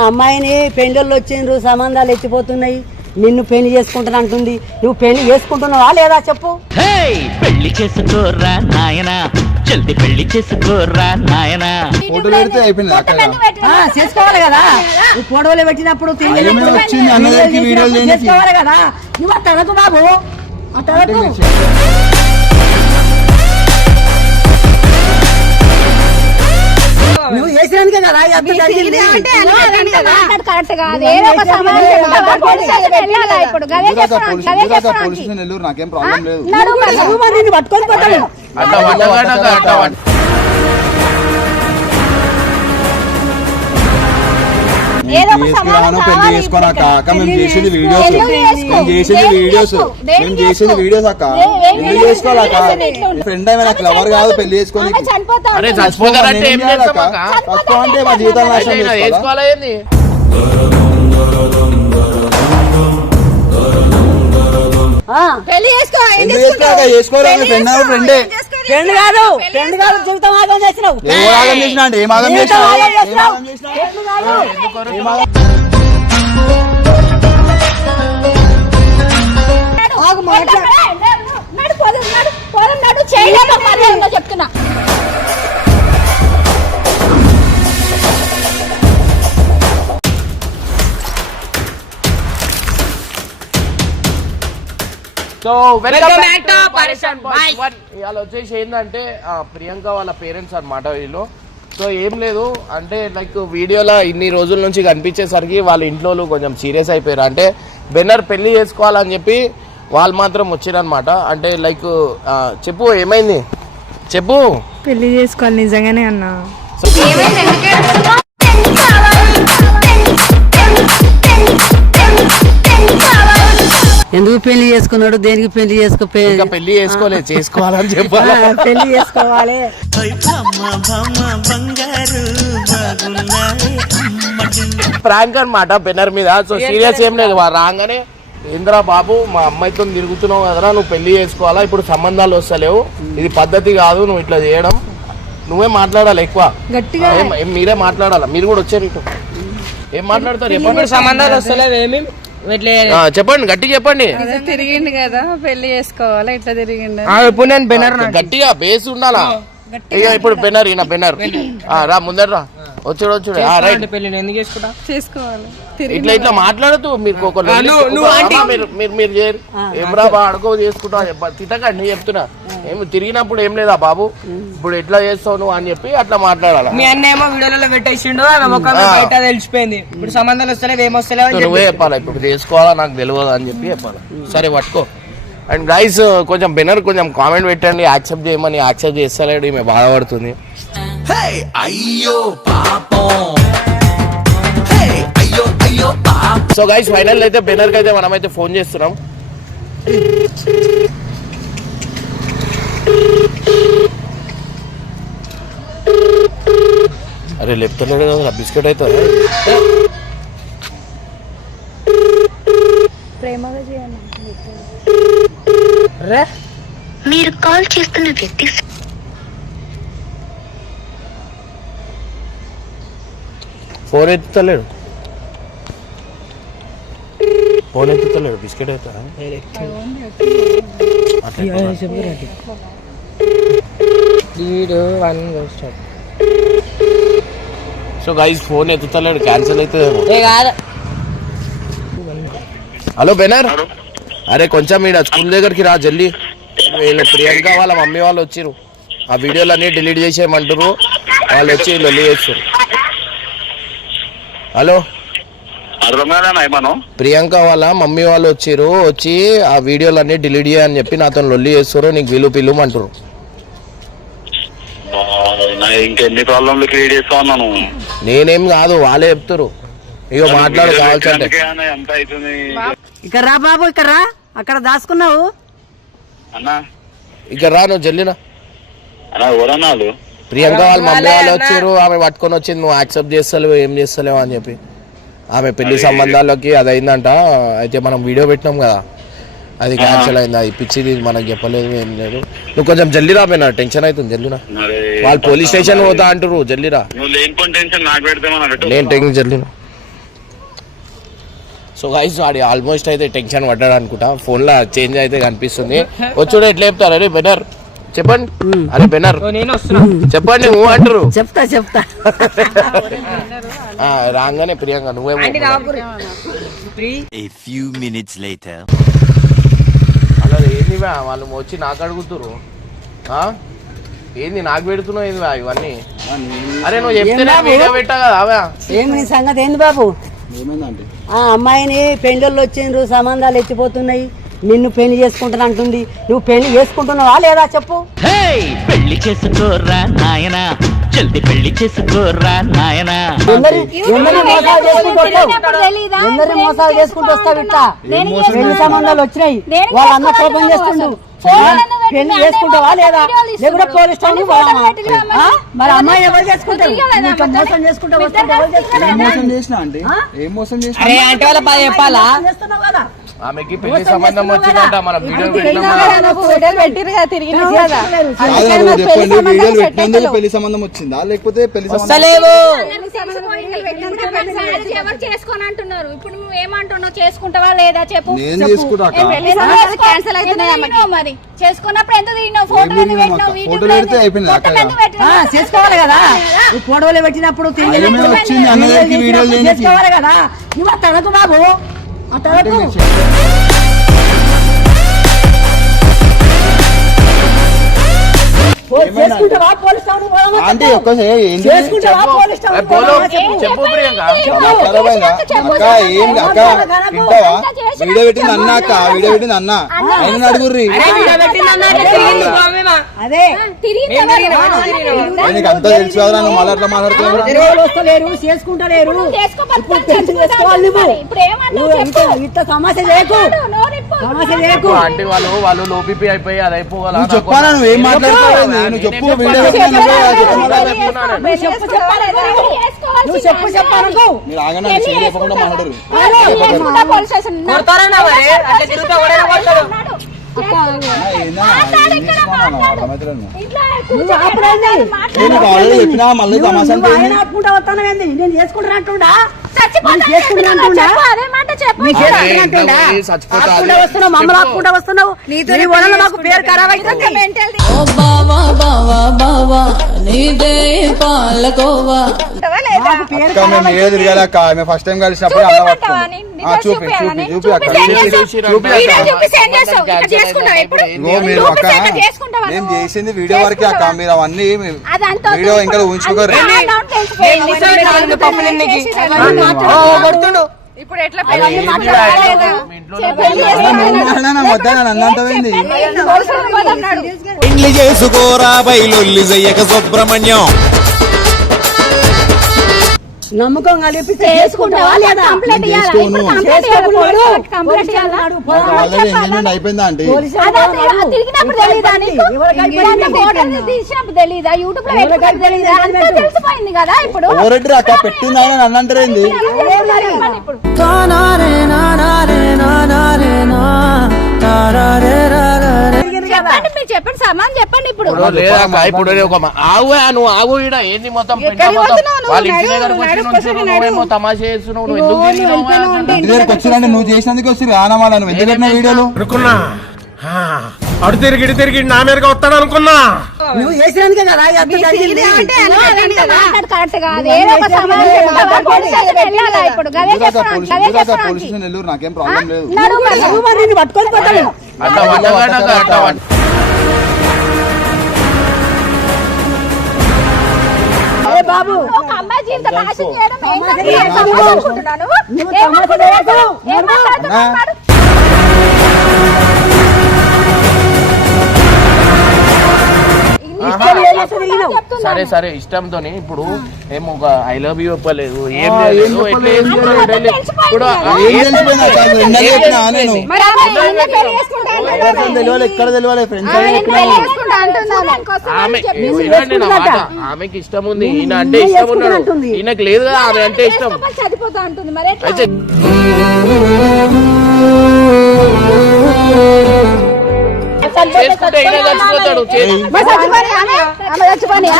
అమ్మాయిని పెళ్లిళ్ళు వచ్చిండ్రు, సంబంధాలు ఎత్తిపోతున్నాయి, నిన్ను పెళ్లి చేసుకుంటాను అంటుంది. నువ్వు పెళ్లి చేసుకుంటున్నావా లేదా చెప్పు. పెళ్లి చేసుకోరా నాయనా, జల్ది పెళ్లి చేసుకోరా నాయనా. ఫోటోలు పెడితే అయిపోయింది. చేసుకోవాలి కదా, నువ్వు ఫోటోలు పెట్టినప్పుడు చేసుకోవాలి కదా. నువ్వు అట్ట అనకు బాబు, అట్ట అనకు. నువ్వు చేసినానికే కదా నాకేం ప్రాబ్లం లేదు. పట్టుకొని పోతాను. పెళ్లి చేసుకోను అక్క. అక్క మేము చేసేది వీడియోస్ అక్క. పెళ్లి చేసుకోవాలక్క. ఫ్రెండ్ అయినా నాకు లవర్ కాదు పెళ్లి చేసుకొని. తక్కువ అంటే మా జీవితాలు నాశనం చేసుకోవాలి. చేసుకోవాలి ఫ్రెండే. ఫ్రెండ్ కాదు, ఫ్రెండ్ కాదు, జీవితం ఆగం చేసినావు. ఆగం చేసినా అంటే ఏం ఆగం చేసినా? చెప్తున్నా సో ఇవాళ వచ్చేసి ఏంటంటే ప్రియాంక వాళ్ళ పేరెంట్స్ అన్నమాట వీళ్ళు. సో ఏం లేదు అంటే లైక్ వీడియోలో ఇన్ని రోజుల నుంచి కనిపించేసరికి వాళ్ళ ఇంట్లో కొంచెం సీరియస్ అయిపోయారు. అంటే బెన్నర్ పెళ్లి చేసుకోవాలని చెప్పి వాళ్ళు మాత్రం వచ్చారనమాట. అంటే లైక్ చెప్పు ఏమైంది చెప్పు. పెళ్లి చేసుకోవాలి నిజంగానే అన్నా. ఎందుకు పెళ్లి చేసుకున్నాడు, దేనికి పెళ్లి పెళ్లి చేసుకోలేదు, చేసుకోవాలని చెప్పాలి. పెళ్లి చేసుకోవాలి. ప్రాంక్ అనమాట బెన్నర్ మీద. సో సీరియస్ ఏం లేదు, రాగానే ఇంద్రా బాబు మా అమ్మాయితో తిరుగుతున్నావు కదరా, నువ్వు పెళ్లి చేసుకోవాలా, ఇప్పుడు సంబంధాలు వస్తలేవు, ఇది పద్ధతి కాదు నువ్వు ఇట్లా చేయడం, నువ్వే మాట్లాడాలి ఎక్కువ, మీరే మాట్లాడాలా, మీరు కూడా వచ్చారు ఇటు. ఏం మాట్లాడతారు చెప్పండి. సంబంధాలు వస్తలేవు ఏమి చెప్పండి, గట్టిగా చెప్పండి. తిరిగిండు కదా పెళ్లి చేసుకోవాలా, ఇట్లా తిరిగిండు. ఇప్పుడు నేను బెన్నర్ గట్టిగా బేస్ ఉండాలా. ఇక ఇప్పుడు బెన్నర్ ఈయన బెన్నర్ రా ముందర రా, వచ్చాడు పెళ్లి ఎందుకు చేసుకుంటా చేసుకోవాలి. ఇట్లా ఇట్లా మాట్లాడదు మీరు మీరు చేయరు ఏమరా అడుకో చేసుకుంటా తిట్టకండి చెప్తున్నా. ఏమి తిరిగినప్పుడు ఏం లేదా బాబు, ఇప్పుడు ఎట్లా చేస్తావు నువ్వు అని చెప్పి అట్లా మాట్లాడాలి. మీ అన్న ఏమో వీడియోలలో పెట్టేసిండు, బయట తెలిసిపోయింది. ఇప్పుడు సంబంధాలు వస్తలేవు ఏమొస్తలేవు నువ్వే చెప్పాలా, ఇప్పుడు చేసుకోవాలా నాకు తెలియదు అని చెప్పి చెప్పాలి. సరే పట్టుకో. అండ్ గైస్ కొంచెం బెన్నర్ కొంచెం కామెంట్ పెట్టండి, యాక్సెప్ట్ చేయమని. యాక్సెప్ట్ చేస్తలేడు, ఈమె బాధపడుతుంది. సో గైస్ ఫైనల్ అయితే బెన్నర్ కి అయితే మనమైతే ఫోన్ చేస్తున్నాం. అరే లేపుతలేడు కదా బిస్కెట్ అయితే. ప్రేమగా చేయాలి. మీరు కాల్ చేస్తున్న వ్యక్తి ఫోన్ ఎత్తుతలేడు, ఫోన్ ఎత్తుతలేడు, బిస్కెట్ అవుతా. సో గైస్ ఫోన్ ఎత్తుతలేడు, క్యాన్సిల్ అవుతుందేమో. హలో బెనర్, అరే కొంచెం ఈడ స్కూల్ దగ్గరికి రా జల్దీ. వీళ్ళ ప్రియాంక వాళ్ళ మమ్మీ వాళ్ళు వచ్చిర్రు, ఆ వీడియోలు అన్ని డిలీట్ చేసేయమంటారు, వాళ్ళు వచ్చి లొల్లి చేస్తారు. హలో ప్రియాంక వాళ్ళ మమ్మీ వాళ్ళు వచ్చిర్రు, వచ్చి ఆ వీడియోలు అన్ని డిలీట్ చేయని చెప్పి నాతో లొల్లి చేస్తారు, నీకు పిలుమంటారు. ఇంకెన్ని ప్రాబ్లంలు క్రియేట్ చేస్తా ఉన్నాను. నేనేం కాదు, వాళ్ళే చెప్తారు. ఇక మాట్లాడు కావాల్సి అంటే. ఇక్కడ రా బాబు, ఇక్కడ రా, అక్కడ దాచుకున్నావు. ఇక్కడ రా నువ్వు జల్లినా. ప్రియాంక వాళ్ళ మమ్మీ వాళ్ళు వచ్చారు, ఆమె పట్టుకొని వచ్చింది, నువ్వు యాక్సెప్ట్ చేస్తలేవు ఏం చేస్తలేవు అని చెప్పి. ఆమె పెళ్లి సంబంధాల్లోకి అది అయిందంట. అయితే మనం వీడియో పెట్టినాం కదా, అది క్యాన్సిల్ అయింది, అది పిచ్చిది, మనకు చెప్పలేదు ఏం లేదు. నువ్వు కొంచెం జల్దీ రా, పోయినా టెన్షన్ అవుతుంది, జల్దీరా. వాళ్ళు పోలీస్ స్టేషన్ పోతా అంటారు, జల్దీరా. నేను టెన్షన్ జల్దీరా. సో గైస్ వాడి ఆల్మోస్ట్ అయితే టెన్షన్ పడ్డాడు అనుకుంటా, ఫోన్ లో చేంజ్ అయితే కనిపిస్తుంది. వచ్చుడు ఎట్లా చెప్తారు? అరే బెనర్ చెప్పండి, అరే బెనర్ నేను వస్తున్నా. చెప్పండి నువ్వు అంటారు. చెప్తా రాగానే ప్రియాంక నువ్వే A few minutes later. అలా ఏంది వాళ్ళు వచ్చి నాకు అడుగుతురు, ఏంది నాకు పెడుతున్నావు ఏంది ఇవన్నీ? అరే నువ్వు చెప్తే వీడియో పెట్టా కదా అవా. ఏమి నీ సంగతి ఏంది బాబు? ఏమైందంటే ఆ అమ్మాయిని పెళ్ళిళ్ళు వచ్చిండ్రు, సంబంధాలు ఎత్తిపోతున్నాయి, నిన్ను పెళ్లి చేసుకుంటాను అంటుంది. నువ్వు పెళ్లి చేసుకుంటున్నావా లేదా చెప్పు? హే పెళ్లి చేసుకోరా నాయనా, జల్ది పెళ్లి చేసుకోరా నాయనా. ఎందరిని మోసాలు చేసుకుంటూ వస్తావు ఇట్లా? పెళ్లి సంబంధాలు వచ్చినాయి, వాళ్ళ అన్న కోపం చేస్తుండు. పెళ్లి చేసుకుంటావా లేదా? లేకుంటే పోలీస్ స్టేషన్ పోవాలా? మరి అమ్మాయి ఎవరు చేసుకుంటారు? మోసం చేసుకుంటావు మోసం చేసినా అంటే ఏం మోసం చేసినా? అరే అంటే వాళ్ళ బాధ చెప్పాలా? చేస్తున్నావు కదా. ఆమెకి పెళ్లి సంబంధం వచ్చిందంట, మన వీడియో పెట్టినాం. చెప్పండి, వీడియోలు పెట్టినందుకు పెళ్లి సంబంధం వచ్చిందా లేకపోతే పెళ్లి సంబంధం వస్తలేవు? ఎవరు చేసుకోని అంటున్నారు? ఇప్పుడు నువ్వు ఏమంటున్నావు? చేసుకుంటావా లేదా చెప్పు. నేను చేసుకుంటా అక్క. క్యాన్సిల్ అవుతున్నాయి మరి. చేసుకున్నప్పుడు ఎంత తిన్నావు? ఫోటోలు ఫోటోలు పెడితే అయిపోయింది అక్క. చేసుకోవాలి కదా, నువ్వు ఫోటోలు పెట్టినప్పుడు వచ్చింది అన్నదానికి వీడియోలు చేసుకోవాలి కదా. నువ్వు తనకు బాబు తనకు చేసుకుంటావా పోలీస్ స్టేషన్ పోదామా? ఆంటీ ఒక్కసారి ఏంటి చేసుకుంటావా పోలీస్ స్టేషన్ పోదామా చెప్పు. చెప్పు ప్రియాంక. అక్క ఏంటి అక్క వింటావా? వీడియో పెట్టింది అన్న అక్క, వీడియో పెట్టింది అన్న. ఆయన అడుగుర్రి అదే నీకు అంతా తెలుసు కదా, నువ్వు మళ్ళీ అట్లా మాట్లాడుతున్నావు. వస్తలేరు, చేసుకుంటలేరు. ఇప్పుడు పెళ్లి చేసుకోవాలి నువ్వు. ఇట్లా సమస్య చేయకు, సమస్య చేయకు. అంటే వాళ్ళు లోపి అయిపోయి అది అయిపోవాలి. నువ్వు చెప్పాలా? నువ్వు ఏం మాట్లాడుతున్నావు? నువ్వు చెప్పు, వీడియో పెట్టినా నువ్వు చెప్పాలకు మీరు ఆగండి, చేయి చెప్పకుండా మాట్లాడరు. కొడతారన్నా మరి? అట్లా తిరుగుతా ఎవడైనా కొడతాడు. నేను ఆల్రెడీ చెప్పినా మళ్ళీ తమాషా ఆయన ఆపుకుంటా వస్తాను ఏంది? నేను చేసుకుంటాను అంటుండా? వస్తున్నావు, మమ్మల్ని ఆపుకుంటా వస్తున్నావు. నీ వలన మాకు పేరు ఖరాబ్ అవుతుంది. అక్క మేము ఏ తిరగాలి అక్క, మేము ఫస్ట్ టైం కలిసినప్పుడు అన్న పట్టుకున్నాం. చూపి అక్క, మీరు అక్క మేము చేసింది వీడియో వరకే అక్క, మీరు అవన్నీ వీడియో ఇంకా ఉంచుకోరు. ఇప్పుడు ఎట్లా వద్దా అన్నంతమైంది. పెళ్లి చేసుకోరా బయలొల్లి చెయ్యక సుబ్రహ్మణ్యం. నమ్మకం కలిపి చేసుకుంటావా లేదా? ఆల్రెడీ ఎంగేజ్మెంట్ అయిపోయిందా అంటే? తిరిగినప్పుడు తెలీదా నీకు? తెలీదా? యూట్యూబ్ లో తెలిసిపోయింది కదా. ఇప్పుడు ఓరెడ్డి అక్క పెట్టింది ఆయన నన్ను అంటారేంది? చెప్పండి, మీరు చెప్పండి, సమానం చెప్పండి. ఇప్పుడు లేదక్క, ఇప్పుడు నువ్వు ఆగు ఈడ ఏంది మొత్తం వాళ్ళ ఇంటి దగ్గరకు వచ్చి నుంచున్నావు, నువ్వేమో తమాషా చేస్తున్నావు. నువ్వు ఎందుకు ఇంటి దగ్గరకు వచ్చిరండి, నువ్వు చేసినందుకు వచ్చి రానవాళ్ళ నువ్వు ఎందుకు పెట్టిన వీడియోలు? అనుకున్నా అడు తిరిగి నా మీదకి వస్తాడు అనుకున్నా. నువ్వు చేసినందుకే కదా అంత జరిగింది. కరెక్ట్ కాదు. ఏదో ఒక సమానం చెప్తావా? పోలీస్ స్టేషన్ వెళ్ళాలా ఇప్పుడు? గదే చెప్పండి. పోలీస్ స్టేషన్ నెల్లూరు, నాకేం ప్రాబ్లం లేదు. నువ్వు మరి నిన్ను పట్టుకొని పోతాను. అట్లా అట్లా బాబు ఒక అమ్మాయి జీవితం నాశనం చేయడం ఏంటని నువ్వు అనుకుంటున్నాను. తమాషా చేయకు. ఏం మాట్లాడుతున్నాడు? సరే సరే ఇష్టంతోని ఇప్పుడు ఏమో ఒక ఐ లవ్ యూ చెప్పలేదు, ఏం లేదు. ఎట్లా ఇప్పుడు తెలియాలి, ఎక్కడ తెలియాలి? ఫ్రెండ్స్ ఆమెకి ఇష్టం ఉంది, ఈయన అంటే ఇష్టం ఉన్నాడు, ఈయనకి లేదు కదా ఆమె అంటే ఇష్టం. చదిపోతా ఉంటుంది మరి. అయితే చేసుకుంటే ఈయన చచ్చిపోతాడు. చచ్చిపోయింది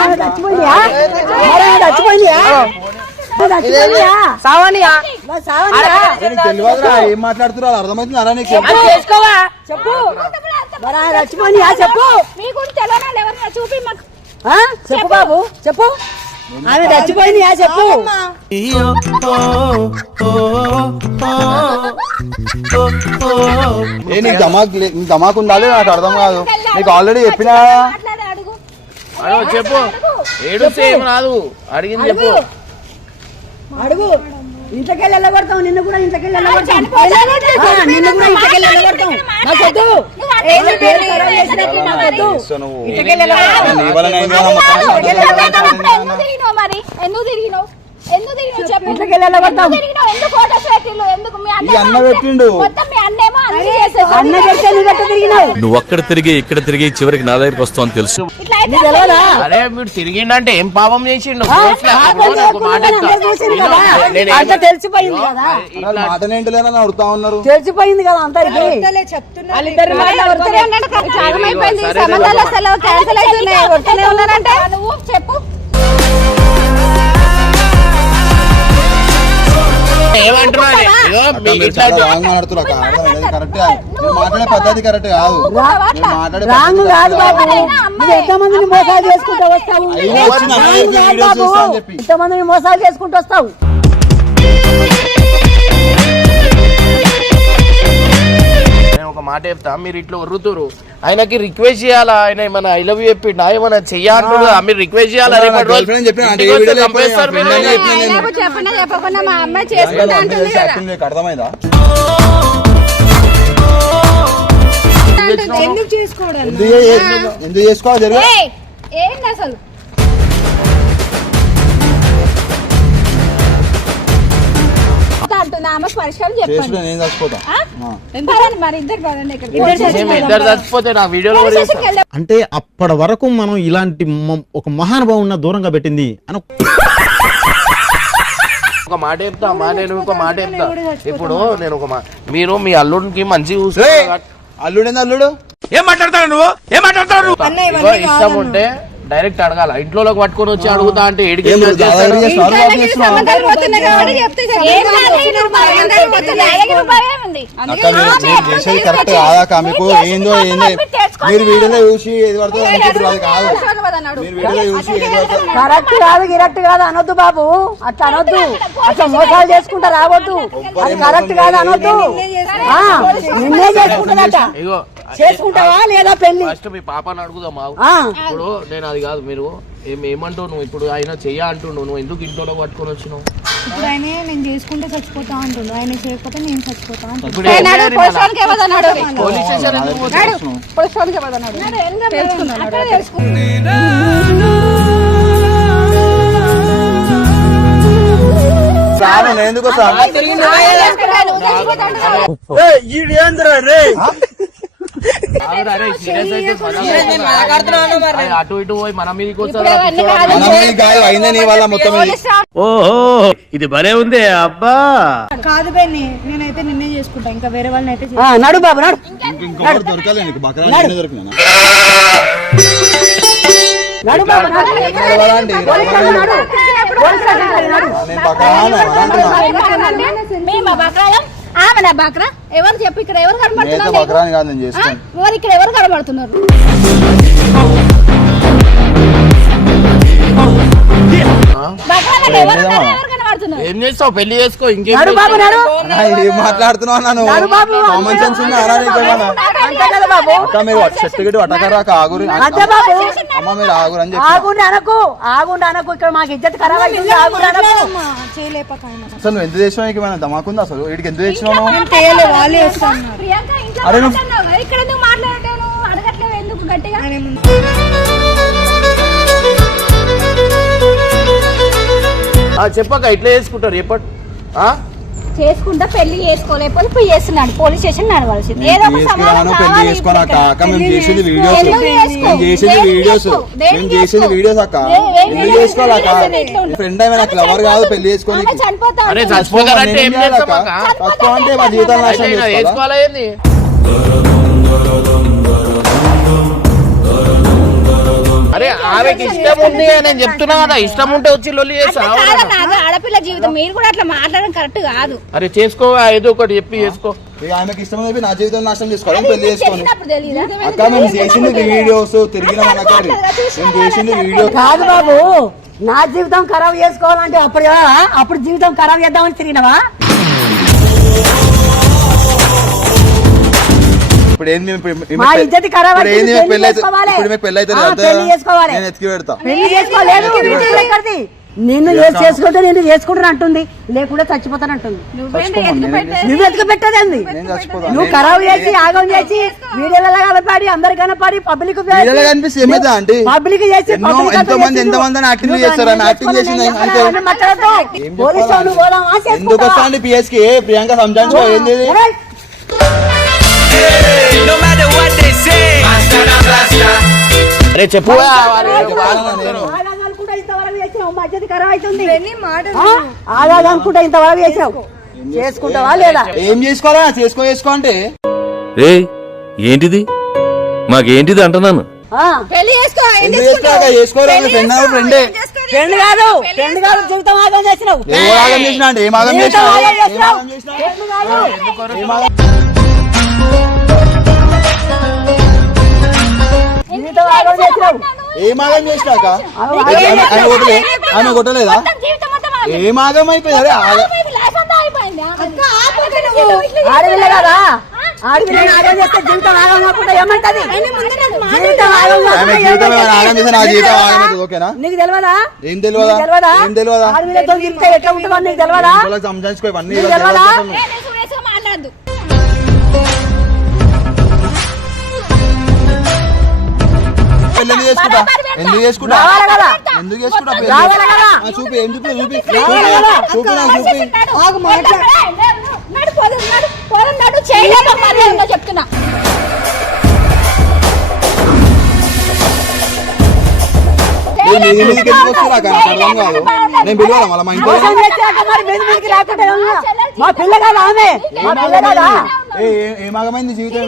సావనియా నీకు తెలియదురా ఏం మాట్లాడుతున్నారు అర్థమవుతుంది అలా నీకు చేసుకోవా చెప్పు చచ్చిపోయినా చెప్పు మీ గురించి తెలవనాలి ఎవరైనా చూపి మాకు చెప్పు బాబు చెప్పు ఆమె చచ్చిపోయింది చెప్పు ఏ నీకు ధమాక్ ఉండాలి నాకు అర్థం కాదు నీకు ఆల్రెడీ చెప్పినా మాట్లాడే అడుగు చెప్పు ఏడు సేమ్ రాదు అడిగింది చెప్పు అడుగు ఇంట్లోకెళ్ళి వెళ్ళగొడతాం నిన్ను కూడా ఇంట్లోకెళ్ళి వెళ్ళగొడతాం నిన్ను కూడా ఇంట్లోకెళ్ళి వెళ్ళగొడతాం నాకొద్దు పేరు ఖరాబ్ చేసినట్టు నాకొద్దు ఇంట్లోకెళ్ళి నీ వలన అయింది కదా మొత్తం. ఎందుకు తిరిగినావు చెప్పు ఇంట్లోకెళ్ళి వెళ్ళగొడతాం ఎందుకు ఫోటోస్ పెట్టిండు ఎందుకు మీ ఈ అన్న పెట్టిండు మొత్తం మీ అన్నేమో అన్ని చేసేసాడు. అన్న చెప్తే నువ్వు ఎట్ట తిరిగినావు నువ్వు అక్కడ తిరిగి ఇక్కడ తిరిగి చివరికి నా దగ్గరికి వస్తావు అని తెలుసు. ఇట్లా అయితే నీకు తెలియదా అరే మీరు తిరిగిండంటే ఏం పాపం చేసిండు అంత తెలిసిపోయింది కదా మాటనేంటలేనని అడుగుతా ఉన్నారు తెలిసిపోయింది కదా అందరికి వాళ్ళిద్దరు అర్థమైపోయింది సంబంధాలు అసలు క్యాన్సిల్ అవుతున్నాయి కొడుతూనే ఉన్నారంటే నువ్వు చెప్పు అక్క మీరు చాలా రాంగ్ మాట్లాడుతున్నారు అక్క అర్థమైంది కరెక్ట్ మీరు మాట్లాడే పద్ధతి కరెక్ట్ కాదు మీరు మాట్లాడే రాంగ్ కాదు బాబు నువ్వు ఎంతమందిని మోసాలు చేసుకుంటూ వస్తావు అయ్యో, వచ్చింది అన్న చెప్పి వీడియోస్ చూస్తా అని చెప్పి. ఎంతమందిని మోసాలు చేసుకుంటూ వస్తావు నేను ఒక మాట చెప్తా మీరు ఇట్లా ఒర్రుతురు ఆయనకి రిక్వెస్ట్ చేయాలా ఆయన ఏమైనా ఐ లవ్ యూ చెప్పిండు ఏమైనా చెయ్యాలంటాడు మీరు రిక్వెస్ట్ చేయాలా రేపటి రోజు girlfriend చెప్పినా అంటే ఏ వీడియోలో చంపేస్తారు మీరు. friend అని చెప్పినా నేను. చెప్పినా చెప్పకుండా మా అమ్మాయి చేసుకుంటా అంటుంది కదా యాక్టింగ్ నీకు అర్థమైందా ఎందుకు చేసుకోవడం ఎందుకు చేసుకోవాలి జరుగు ఏంటి అసలు అంటున్నా ఆమె పరిష్కారం చెప్పండి చేసుకుని నేను చచ్చిపోతా పదండి, మరి ఇద్దరు పదండి ఇక్కడికి. మేము ఇద్దరు చచ్చిపోతే నా వీడియోలో కూడా స్టేషన్కి చేస్తా. వెళ్దాం. అంటే అప్పటి వరకు మనం ఇలాంటి ఒక మహానుభావున్న దూరంగా పెట్టింది అని ఒక మాట చెప్తా నేను ఒక మాట చెప్తా ఇప్పుడు నేను ఒక మీరు మీ అల్లుడికి మంచి అల్లుడేంది అల్లుడు ఏం మాట్లాడతావు నువ్వు ఏం మాట్లాడతావు ఇష్టం ఉంటే డైరెక్ట్ అడగాల ఇంట్లోకి పట్టుకొని వచ్చి అడుగుతా అంటే ఏడికి ఏం లేదు, దాదాపు చేస్తున్నావు, బాగా ఇంట్లోకి చేస్తున్నావు. సంబంధాలు పోతున్నాయి కాబట్టి చెప్తే సరే. ఏం కాదు, ఈ రూపాయలు సంబంధాలు పోతున్నాయి. అలాగే రూపాయలు ఏముంది? అక్క మీరు చేసేది కరెక్ట్ కాదాక మీకు ఏందో మీరు వీడియోలో చూసి ఏది పడుతుందో అనుకుంటారు అది కాదు మీరు వీడియోలో చూసి ఏది పడుతుందో కరెక్ట్ కాదు గిరెక్ట్ కాదు అనొద్దు బాబు అట్లా అనొద్దు అట్లా మోసాలు చేసుకుంటా రావద్దు అది కరెక్ట్ కాదు అనొద్దు నిన్నే చేసుకుంటాడట ఇగో చేసుకుంటావా లేదా పెళ్లి ఫస్ట్ మీ పాపని అడుగుదాం ఇప్పుడు నేను అది కాదు మీరు ఏమంటావు నువ్వు ఇప్పుడు ఆయన చెయ్య అంటుండు నువ్వు ఎందుకు ఇంట్లో పట్టుకొని వచ్చినావు ఇప్పుడు ఆయన నేను చేసుకుంటే చచ్చిపోతా అంటుండు ఆయన చేయకపోతే నేను చచ్చిపోతా అంటుండు ఇప్పుడు నాడు పోలీస్ స్టేషన్కి ఏమన్నాడు? పోలీస్ స్టేషన్ ఎందుకు నాడు పోలీస్ స్టేషన్కి ఏమన్నాడు? తెలుసుకున్నాడు. అక్కడ తెలుసుకున్నాడు. రాను నేను ఎందుకు వస్తాను అటు ఇటు పోయి మన మీదకి ఇప్పుడు అవన్నీ కాదు. మన మీద గాయ అయిందే నీ వల్ల మొత్తం ఇది. పోలీస్ స్టేషన్ ఓహో ఇది భలే ఉంది అబ్బా. కాదు బెన్ని నేనైతే నిన్నే చేసుకుంటా ఇంకా వేరే వాళ్ళని అయితే నడు బాబు నడు ఇంకొకటి దొరకాలి నీకు బకరా నేనే దొరికినా నడు బాబు నడు. నడవాలండి, పోలీస్ స్టేషన్ నడు. పోలీస్ స్టేషన్ నడు. నేను బకరా అంటున్నా మేము బక్రాలం ఆమె నా బక్రా ఎవరు చెప్పు ఇక్కడ ఎవరు నేనైతే కనబడుతున్నారు బకరాని కాదు నేను చేసుకుని ఎవరు ఇక్కడ ఎవరు కనబడుతున్నారు బక్రాలకు ఎవరు కనబడుతున్నారు ఏం చేస్తావు పెళ్లి చేసుకో ఇంకేం నడు బాబు నడు ఏం మాట్లాడుతున్నావు అన్నాను కామన్ సెన్స్ ఉంది అలా నీకేమన్నా అంతే కదా బాబు అక్క మీరు చెట్టు గిట్టు పట్టకరాక ఆగురు అంతే బాబు అమ్మ మీరు ఆగురు అని చెప్పి ఆగుండి అనకు ఇక్కడ మాకు ఇజ్జత్ ఖరాబ్ అవుతుంది ఆగుండి అనకు చేయలేపక ఆయన అసలు నువ్వు ఎంత చేసినావు నీకు ఏమైనా ధమాకుంది అసలు వీడికి ఎంత చేసినావు చేయలే వాళ్ళే చేస్తాను ప్రియాంక ఇంట్లో అరే నువ్వు- మాట్లాడినావు కదా, ఇక్కడ ఎందుకు మాట్లాడతావు నువ్వు అడగట్లేవు ఎందుకు గట్టిగా చెప్పక ఇట్లా చేసుకుంటారు ఎప్పటి చేసుకుంటా పెళ్లి చేసుకోలేకపోతే పోయి చేస్తున్నాడు పోలీస్ స్టేషన్ నడవాల్సింది ఏదో ఒక సమాధానం పెళ్లి కావాలి చేసుకోనక్క ఇప్పుడు. అక్క మేము చేసేది వీడియోస్ ఎందుకు చేసుకో? మేము చేసేది దేనికి వీడియోస్ చేసుకో? దేనికి మేము చేసేది చేసుకో? వీడియోస్ అక్క ఎందుకు చేసుకోవాలక్క ఫ్రెండ్ అయినా లవర్ కాదు పెళ్లి చేసుకొని ఆమె చనిపోతా అరే ఉంటుంది. చచ్చిపోతారంటే ఏం చేస్తాం అక్క? తక్కువ అంటే మా జీవితాలు నాశనం అయితే చేసుకోవాలా? వేసుకోవాలా ఏంది అరే ఆమెకి ఇష్టం ఉంది నేను చెప్తున్నా కదా ఇష్టం ఉంటే వచ్చి లొల్లి చేస్తా కాదన్నా, ఆడపిల్ల ఆడపిల్ల జీవితం మీరు కూడా అట్లా మాట్లాడడం కరెక్ట్ కాదు. అరే చేసుకో, ఏదో ఒకటి చెప్పి చేసుకో. ఆమెకి ఇష్టం నా జీవితం నాశనం చేసుకోవాలి, పెళ్లి చేసుకోండి. చెప్పినప్పుడు తెలీదా? అక్క మేము చేసింది వీడియోస్ తిరిగిన మనకర్రీ మేము చేసింది వీడియో కాదు బాబు, నా జీవితం ఖరాబ్ చేసుకోవాలంటే అప్పుడు జీవితం ఖరాబ్ చేద్దామని తిరిగినవా? ఇప్పుడు ఏంది మా ఇజ్జతి ఖరాబ్ అయితే ఇప్పుడు పెళ్లి పెళ్లి చేసుకోవాలి. ఇప్పుడు మీకు పెళ్లి అయితే పెళ్లి చేసుకోవాలి. నేను ఎత్తికి పెడతా. పెళ్లి చేసుకోలేదు, నిన్ను చేసుకుంటే నేను చేసుకుంటాను అంటుంది, లేకుండా చచ్చిపోతాను అంటుంది. నువ్వు ఎత్తుకు పెట్టదేంది? నువ్వు ఖరాబ్ చేసి ఆగం చేసి వీడియోలలో కనపడి అందరు కనపడి పబ్లిక్ పబ్లిక్ చేసి ఎంతమంది యాక్టింగ్ చేస్తారు, యాక్టింగ్ చేసింది ఎందుకు వస్తాండి పిఎస్కి ప్రియాంక సంజాయించుకో ఏంది అరే చెప్పు ఆగాదనుకుంటా ఇంతవరకు చేసావు, చేసుకుంటావా లేదా? ఏం చేసుకోవాలా చేసుకో అంటే ఏంటిది మాకేంటిది అంటున్నాను. పెళ్లి చేసుకో. ఫ్రెండే ఫ్రెండ్ కాదు జీవితం ఆగం చేసినావు. ఏం ఆగం చేసినా అంటే ఏం ఆగం చేసినా ఏం ఆగం చేసినాక ఆమె కొట్టలేదా? ఏం ఆగం అయిపోయింది? అరే ఆడపిల్ల కదా, ఆడపిల్ల ఆగం చేస్తే జీవితం ఆగం కాకుండా ఏమంటది? ఆగం చేస్తే నా జీవితం ఆగం అవుతుంది. ఓకేనా? నీకు తెలియదా? ఏం తెలియదా? ఏం తెలియదా? ఆడపిల్లతో జీవితం ఎట్లా ఉంటుందో నీకు తెలియదా? సంజాయించుకో ఇవన్నీ మాట్లాడదు. ఎందుకు చేసుకుంటా చూపి ఏం చూపి చూపి చెప్తున్నా. నేను పిలవాలా మళ్ళీ మా ఇంట్లో మా పిల్ల కాదు ఆమె, మా పిల్ల కాదా? ఏమాగమైంది జీవితం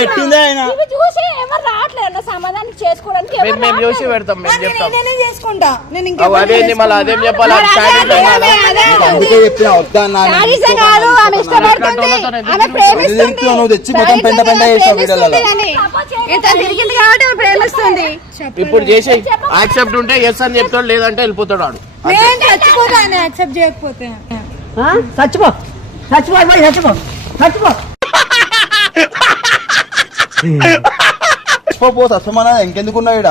పెట్టిందే ఆయన సమాధానం చేసుకోవడానికి మేము చూసి పెడతాం, మేము చెప్తాం. చేసుకుంటా నేను అదేంది మళ్ళీ అదేం చెప్పాలి? అందుకే చెప్పిన వద్దా నువ్వు తెచ్చి మొత్తం పెంట చేసావు వీడియోలలో. ప్రేమిస్తుంది. ఇప్పుడు చేసి యాక్సెప్ట్ ఉంటే ఎస్ అని చెప్తాడు, లేదంటే వెళ్ళిపోతాడు వాడు. చచ్చిపోతాను యాక్సెప్ట్ చేయకపోతే. చచ్చిపో చచ్చిపో చచ్చిపో చచ్చిపో సత్యమాన ఇంకెందుకున్నా ఈడ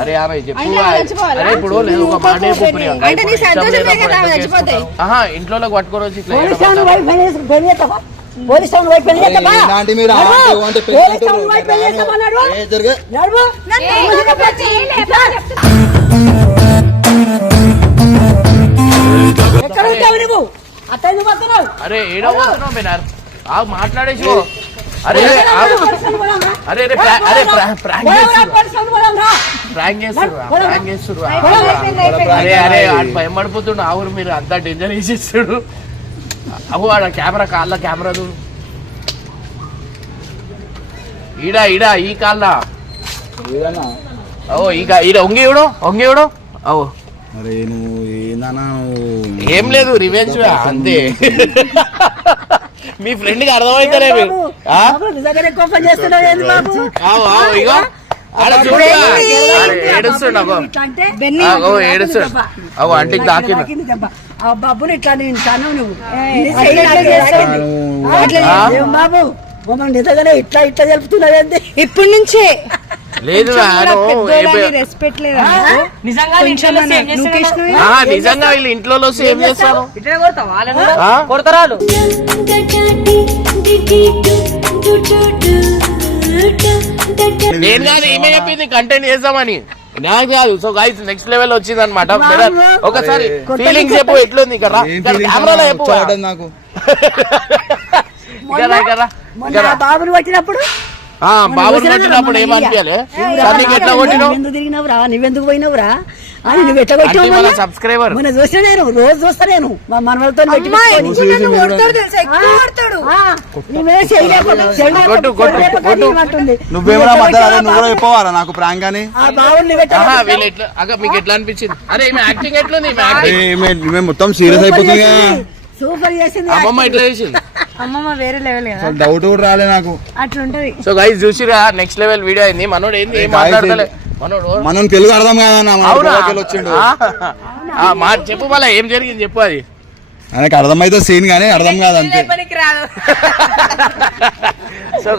అరే ఆమె చెప్పు. అరే ఇప్పుడు లేదు ఒక మాట ఇంట్లో పట్టుకొని వచ్చి ఇలాంటి మీరు అరే ఏడో పోతున్నావు బెనార్ మాట్లాడేసి. అరే అరే అరే ప్రాంక్ చేస్తుడు. అరే అరే భయం పడిపోతుండు. ఆ ఊరు మీరు అంతా డేంజర్ వేసిస్తాడు. అవు ఆడ కెమెరా కాళ్ళ కెమెరా చూడు. ఈడ ఈడ ఈ కాళ్ళ ఓ ఈడ ఒంగివుడు అవు. అరే నువ్వు ఏందన్నా? ఏం లేదు రివెంజ్ అంతే. మీ ఫ్రెండ్ కి అర్థమైతేనే ఇగో ఆడ చూడు ఏడుస్తుండు. ఏడుస్తుండు అవు అంటికి దాకింది. బాబుని ఇట్లా నువ్వు బాబు మమ్మల్ని నిజంగానే ఇట్లా ఇట్లా జరుపుతున్నావేంటి? ఇప్పటి నుంచే లేదు రెస్పెక్ట్ లేదు నిజంగా వీళ్ళు ఇంట్లో ఏం చేస్తారు? కొడతారు. నేను కాదు ఏమే చెప్పింది కంటెంట్ చేద్దామని, నాకు కాదు. సో గైస్ నెక్స్ట్ లెవెల్ వచ్చింది అనమాట. ఒకసారి ఫీలింగ్ చెప్పు ఎట్లుంది కదా కెమెరాలో చెప్పు. నాకు బాబుని వచ్చినప్పుడు బాబు కొట్టినప్పుడు ఏమనిపించాలి? ఎట్లా కొట్టినావు? ఎందుకు తిరిగినవురా? నువ్వెందుకు పోయినవురా? అని నువ్వు ఎట్లా కొట్టావు అంటే మన మొన్న? సబ్స్క్రైబర్ మొన్న చూసిన నేను రోజు చూస్తా నేను మా మనవలతో పెట్టి నువ్వేమరా మధ్య నువ్వు కూడా చెప్పవారా నాకు ప్రాంక్ అని వీళ్ళు ఎట్లా మీకు ఎట్లా అనిపించింది? అరే ఈమె యాక్టింగ్ ఎట్లుంది? ఈమె యాక్టింగ్ మేము మొత్తం సీరియస్ అయిపోతుంది సూపర్ చేసింది అమ్మమ్మ ఎట్లా చేసింది? అమ్మమ్మ వేరే లెవెల్ కదా, డౌట్ కూడా రాలే నాకు. అట్లుంటది. సో గైస్ చూసిరా నెక్స్ట్ లెవెల్ వీడియో అయింది. మనోడు ఏంది ఏం మాట్లాడతలే మనోడు. మనం తెలుగు అర్థం కాదన్నా అవునా? వచ్చిండు మా చెప్పు మళ్ళీ ఏం జరిగింది చెప్పు. అది ఆయనకు అర్థమైతే సీన్ కానీ అర్థం కాదు అంతే. పనికి రాదు. సో